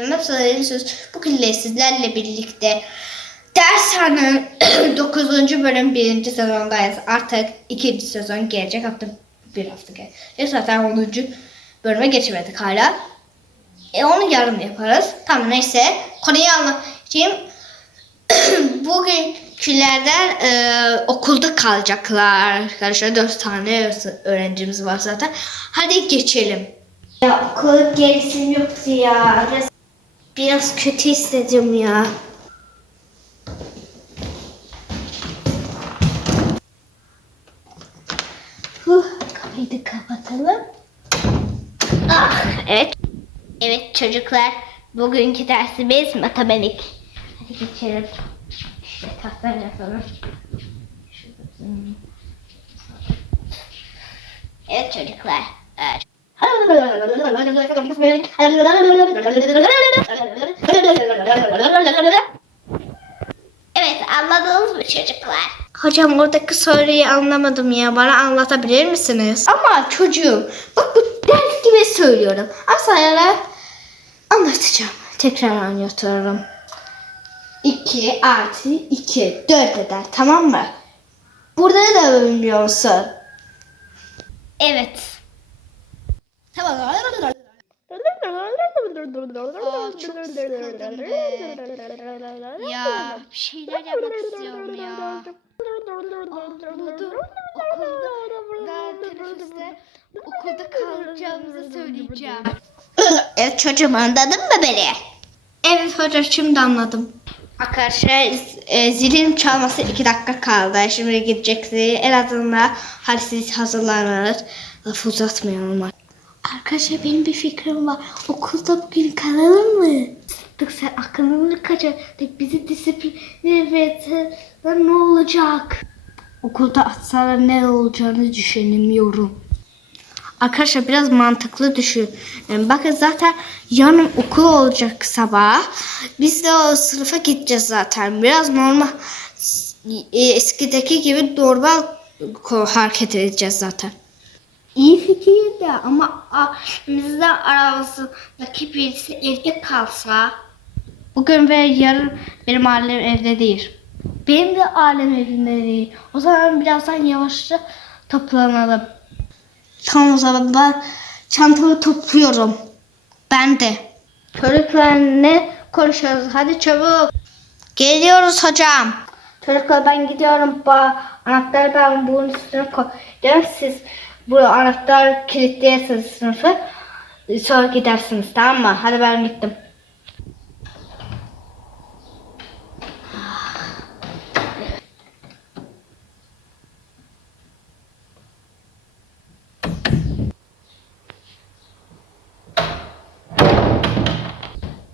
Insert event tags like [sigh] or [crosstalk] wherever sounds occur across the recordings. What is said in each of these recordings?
Nasılsınız? Bugün de sizlerle birlikte dershanenin [clears throat] 9. bölüm 1. sezondayız. Artık 2. sezon gelecek hafta bir hafta gelecek. Zaten 10. bölüme geçemedik hala. E onu yarın yaparız. Tamam neyse. Konuyu anlatayım. [clears throat] Bugünkülerden e, okulda kalacaklar arkadaşlar. 4 tane öğrencimiz var zaten. Hadi geçelim. Ya okul gerisim yoktu ya. Biraz, kötü hissediyorum ya. Huh, kapıyı da kapatalım. Ah, evet. Evet çocuklar, bugünkü dersimiz matematik. Hadi geçelim. İşte. Şurada. Hmm. Evet çocuklar. Evet. Evet anladınız mı çocuklar? Hocam oradaki soruyu anlamadım ya. Bana anlatabilir misiniz? Ama çocuğum bak bu ders gibi söylüyorum. Asayla anlatacağım. Tekrar anlatıyorum. 2 artı 2 4 eder tamam mı? Burada da bilmiyorsun. Evet. Tamam. Aa, çok sıkıldım be. Ya bir şeyler yapmak istiyorum ya. Buldum. Okulda, teneffüste okulda kalacağımızı söyleyeceğim. [coughs] Evet çocuğum anladın mı beni? Evet hocam şimdi anladım. Arkadaşlar e, zilin çalması iki dakika kaldı. Şimdi gideceksiniz. En azından hadi siz hazırlanır. Lafı uzatmayalım. Arkadaşlar benim bir fikrim var. Okulda bugün kalalım mı? Sıktık sen aklını kaçırdık. Bizi disipline verirler ne olacak? Okulda atsalar ne olacağını düşünemiyorum. Arkadaşlar biraz mantıklı düşün. Bakın zaten yarın okul olacak sabah. Biz de o sınıfa gideceğiz zaten. Biraz normal e, eskideki gibi normal hareket edeceğiz zaten. İyi fikir de ama bizden aramızdaki birisi evde kalsa. Bugün ve yarın benim ailem evde değil. Benim de ailem evinde değil. O zaman birazdan yavaşça toplanalım. Tamam o zaman ben çantamı topluyorum. Ben de. Çocuklar ne konuşuyoruz? Hadi çabuk. Geliyoruz hocam. Çocuklar ben gidiyorum. Ba anahtarı ben bunun üstüne koyacağım. Siz bu anahtar kilitleyesiniz sınıfı. Sonra gidersiniz tamam mı? Hadi ben gittim.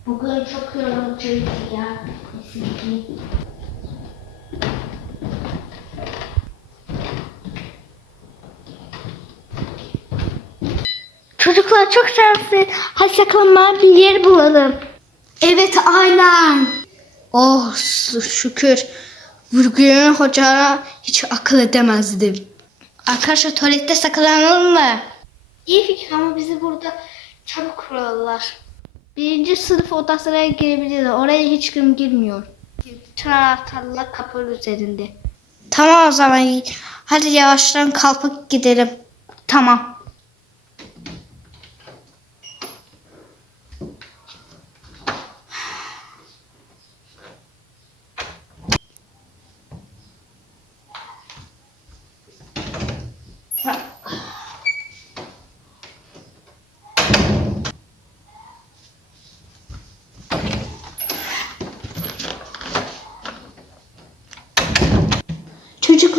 Bugün çok yorucuydu ya. Kesinlikle. Çocuklar çok şanslı. Hadi saklanma bir yer bulalım. Evet aynen. Oh şükür. Bugün hocana hiç akıl edemezdim. Arkadaşlar tuvalette saklanalım mı? İyi fikir ama bizi burada çabuk kurallar. Birinci sınıf odasına girebiliriz. Oraya hiç kim girmiyor. Bütün anahtarlar kapının üzerinde. Tamam o zaman. Hadi yavaştan kalkıp gidelim. Tamam.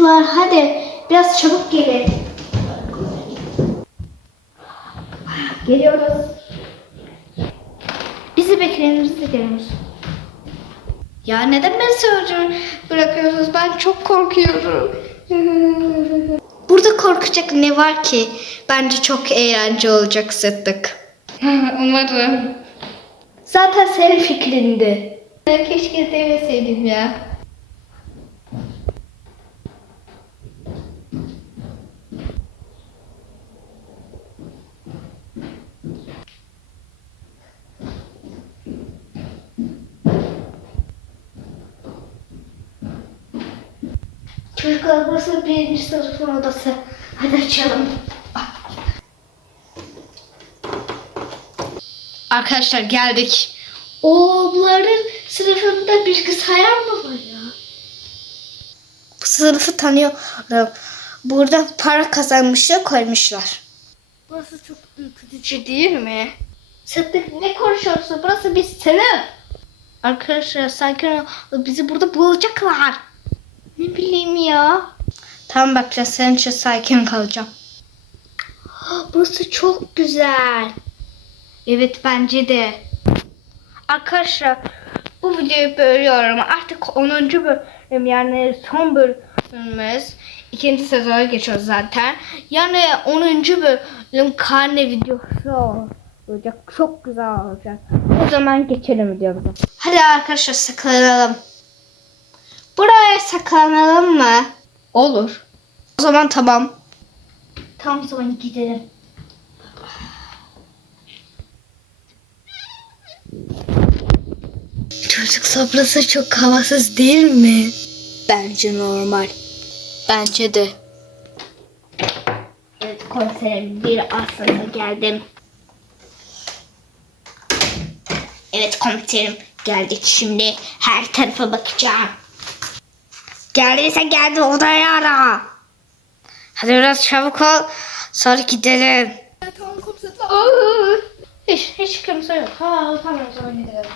Çocuklar hadi biraz çabuk gelin. Geliyoruz. Bizi bekleyin, biz de geliyoruz. Ya neden beni sözcüğü bırakıyorsunuz? Ben çok korkuyorum. [laughs] Burada korkacak ne var ki? Bence çok eğlence olacak Sıddık. [laughs] Umarım. Zaten senin fikrindi. Keşke demeseydim ya. Çocuklar burası birinci sınıfın odası. Hadi açalım. Arkadaşlar geldik. Oğulların sınıfında bilgisayar mı var ya? Bu sınıfı tanıyorum. Burada para kazanmışlar koymuşlar. Burası çok ürkütücü değil mi? Sıddık ne konuşuyorsun? Burası bir sınıf. Arkadaşlar sakin ol. Bizi burada bulacaklar. Ne bileyim ya. Tamam bak biraz senin için sakin kalacağım. [gasps] Burası çok güzel. Evet bence de. Arkadaşlar bu videoyu bölüyorum. Artık 10. bölüm yani son bölümümüz. İkinci sezona geçiyoruz zaten. Yani 10. bölüm karne videosu olacak. Çok güzel olacak. O zaman geçelim videomuza. Hadi arkadaşlar saklanalım. Buraya saklanalım mı? Olur. O zaman tamam. Tamam o zaman gidelim. Çocuk sofrası çok havasız değil mi? Bence normal. Bence de. Evet komiserim bir aslında geldim. Evet komiserim geldik şimdi her tarafa bakacağım. Geldiyse geldi odaya ara. Hadi biraz çabuk ol sonra gidelim. Tamam. Aa, hiç, hiç kimse yok. Ha, tamam zaman gidelim.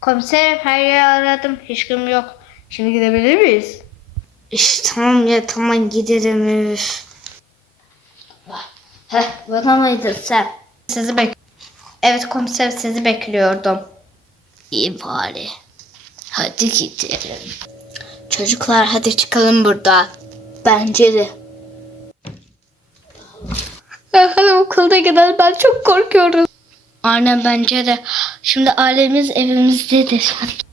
Komiserim her yeri aradım. Hiç kim yok. Şimdi gidebilir miyiz? İşte tamam ya tamam gidelim. Üf. Heh bana mıydın sen? Sizi bek Evet komiserim sizi bekliyordum. İyi bari. Hadi gidelim. Çocuklar hadi çıkalım burada. Bence de. Hadi okulda gidelim ben çok korkuyorum. Aynen bence de. Şimdi ailemiz evimizdedir. Hadi